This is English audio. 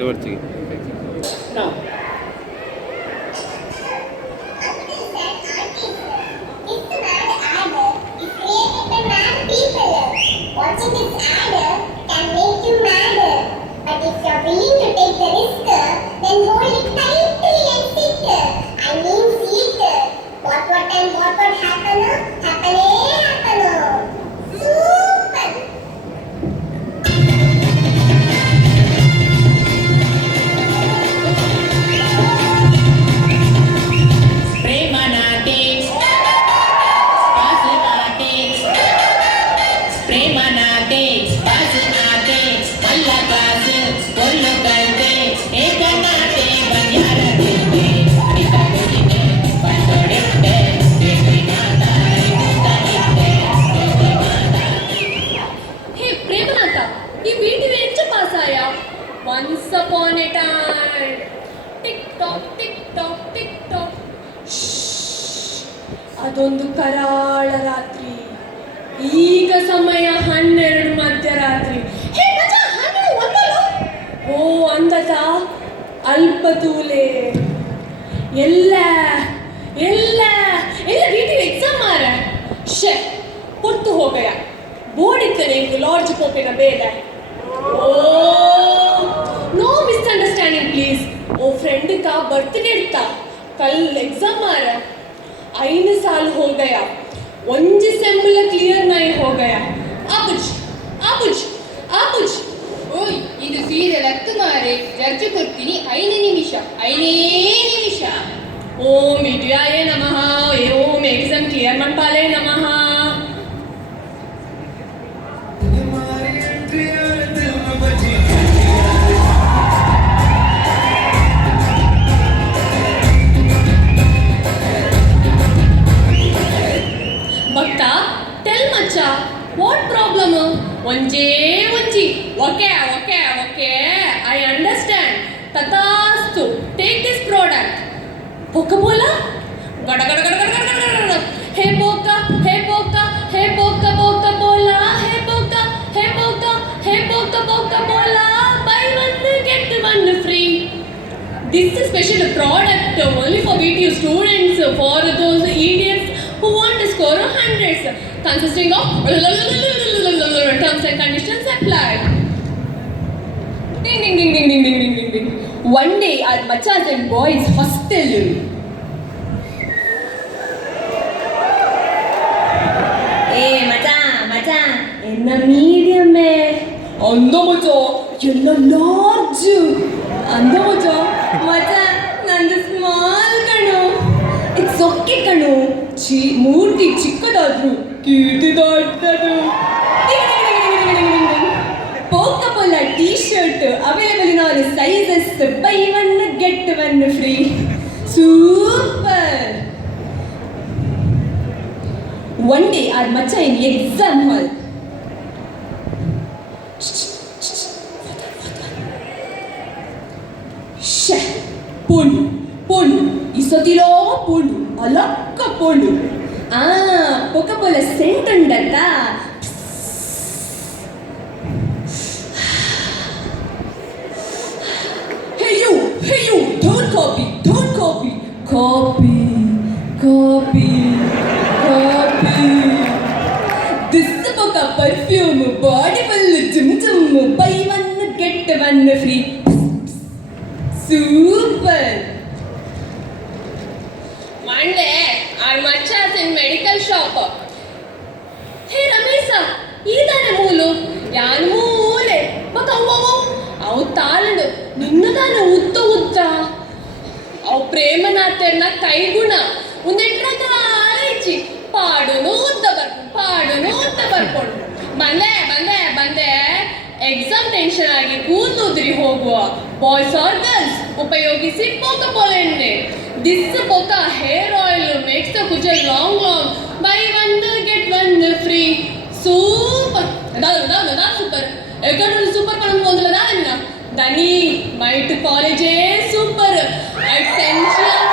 Now, watching this adder can make you madder. But if you're willing to take the risk, then hold it tightly and sit. I mean sit. What happen? Super! ಪ್ರೇಮನಾತೆ ಪಾಸನಾತೆ ಪ್ರೇಮನಾತೆ ಪಾಸನಾತೆ ಅಲ್ಲ class ಕೊಲ್ಲು ಕಲ್ತೆ ಏಕನಾತೆ ಬಂಯಾರತೆ ಬಿಕಾಗೋದಿದೆ ಬಂದೋಡಿತ್ತೆ ಹೇ ಪ್ರೇಮನಾಥ, ಈ video ಎಂಚ ಪಾಸಾಯ? Once upon a time tick tock tick tock tick tock. ಅದೊಂದು ಕರಾಳ ರಾತ್ರಿ. ಈಗ ಸಮಯ 12 ಮಧ್ಯರಾತ್ರಿ. ಹೇ ಮಜ, 12 ಒಂದಲ್ಲ? ಓ ಅಂದತ ಅಲ್ಪತೂಲೆ. ಎಲ್ಲ ವಿಡಿಯೋ ಎಕ್ಸಾಮ್ ಮಾರ. ಶೇ ಹೊತ್ತು ಹೋಗಯ बोर्ड इतने लॉर्ज पोपिन बेले. Oh no misunderstanding please. Oh friend का बर्थडे था कल एग्जाम आ रहा. 5 साल हो गया, 1 सेम्बल क्लियर नहीं हो गया. अबुज ಓಯ್ ಇದು ಸೀರಿಯಲ್ ಹತ್ತು ಮಾರೆ ಜಡ್ಜ್ ಕೊಡ್ತೀನಿ 5 ನಿಮಿಷ. ओम विद्याय नमः. ओम एग्जाम क्लियर मन पाले नमः. ಭಕ್ತ ಟೆಲ್ ಮಚ್ಚ ವಾಟ್ ಪ್ರಾಬ್ಲಮ್? ಒಂಜಿ ಓಕೆ ಐ ಅಂಡರ್ಸ್ಟ್ಯಾಂಡ್. ತಥಾಸ್ತು, ಟೇಕ್ ದಿಸ್ ಪ್ರಾಡಕ್ಟ್. ಪೊಕ್ಕ ಬೋಲ ಗಡ ಗಡ ಗಡ ಗಡ ಗಡ ಗಡ ಗಡ. ಹೇ ಪೊಕ್ಕ ಬೋಲ. ಹೇ ಪೊಕ್ಕ ಬೋಲ. Buy 1 get 1 free. This is special product only for VTU students, for those idiots who want to score 100s, consisting of terms and conditions applied. Ding ding ding ding ding ding ding ding ding. One day our machas and boys hostel. Hey macha, enna medium hai. Ando macha, yella large. Ando macha, ನಂದು small ಕಣು. It's okay ಕಣು. ಮೂರ್ತಿ ಚಿಕ್ಕದಾದ್ರು ಕೀರ್ತಿ ದೊಡ್ಡದು. ಪೋಕ ಪೋಲ T-shirt available in all sizes. Buy 1 get 1 free. Super. One day our macha in exam hall. ಪೋಂಡು ಈ ಸತಿಲೋ ಪೋಂಡು ಅಲಕ್ಕ ಪೋಂಡು. ಪೊಕ್ಕ ಪೋಲ scent ಉಂಡತ್ತ. Hey you, don't copy. This is Pocka perfume, body full jum. Buy 1 get 1 free. Super. One day, our machas in medical shop. Hey Ramesa, idane moolu. Yan moole. But awu taaladu. Ninnadana utta. Awu ಪ್ರೇಮನಾಥನ ಕೈಗುಣ. ಒಂದೆಟ್ರ ಕಾಲೈಚಿ. ಪಾಡುನು ಉದ್ದ ಬರ್ಕೊಂಡು. ಬಂದೆ. Exam tension ಆಗಿ ಕೂದಲು ಉದುರಿ ಹೋಗುವ boys are girls ಉಪಯೋಗಿಸಿ ಪೊಕ್ಕ ಪೋಲ ಎಣ್ಣೆ. ದಿಸ್ ಪೊಕ್ಕ ಹೇರ್ ಆಯಿಲ್ ಮೇಕ್ಸ್ ದ ಕುಜಲ್ long. Buy 1 get 1 free. Super. Super. ಎಗಡು ಸೂಪರ್ ಕಣ್ಕೊಂಡ್ಲ ದನಿ ಮೈಟ್ ಕಾಲೇಜೇ ಸೂಪರ್. ಎಸೆನ್ಷಿಯಲ್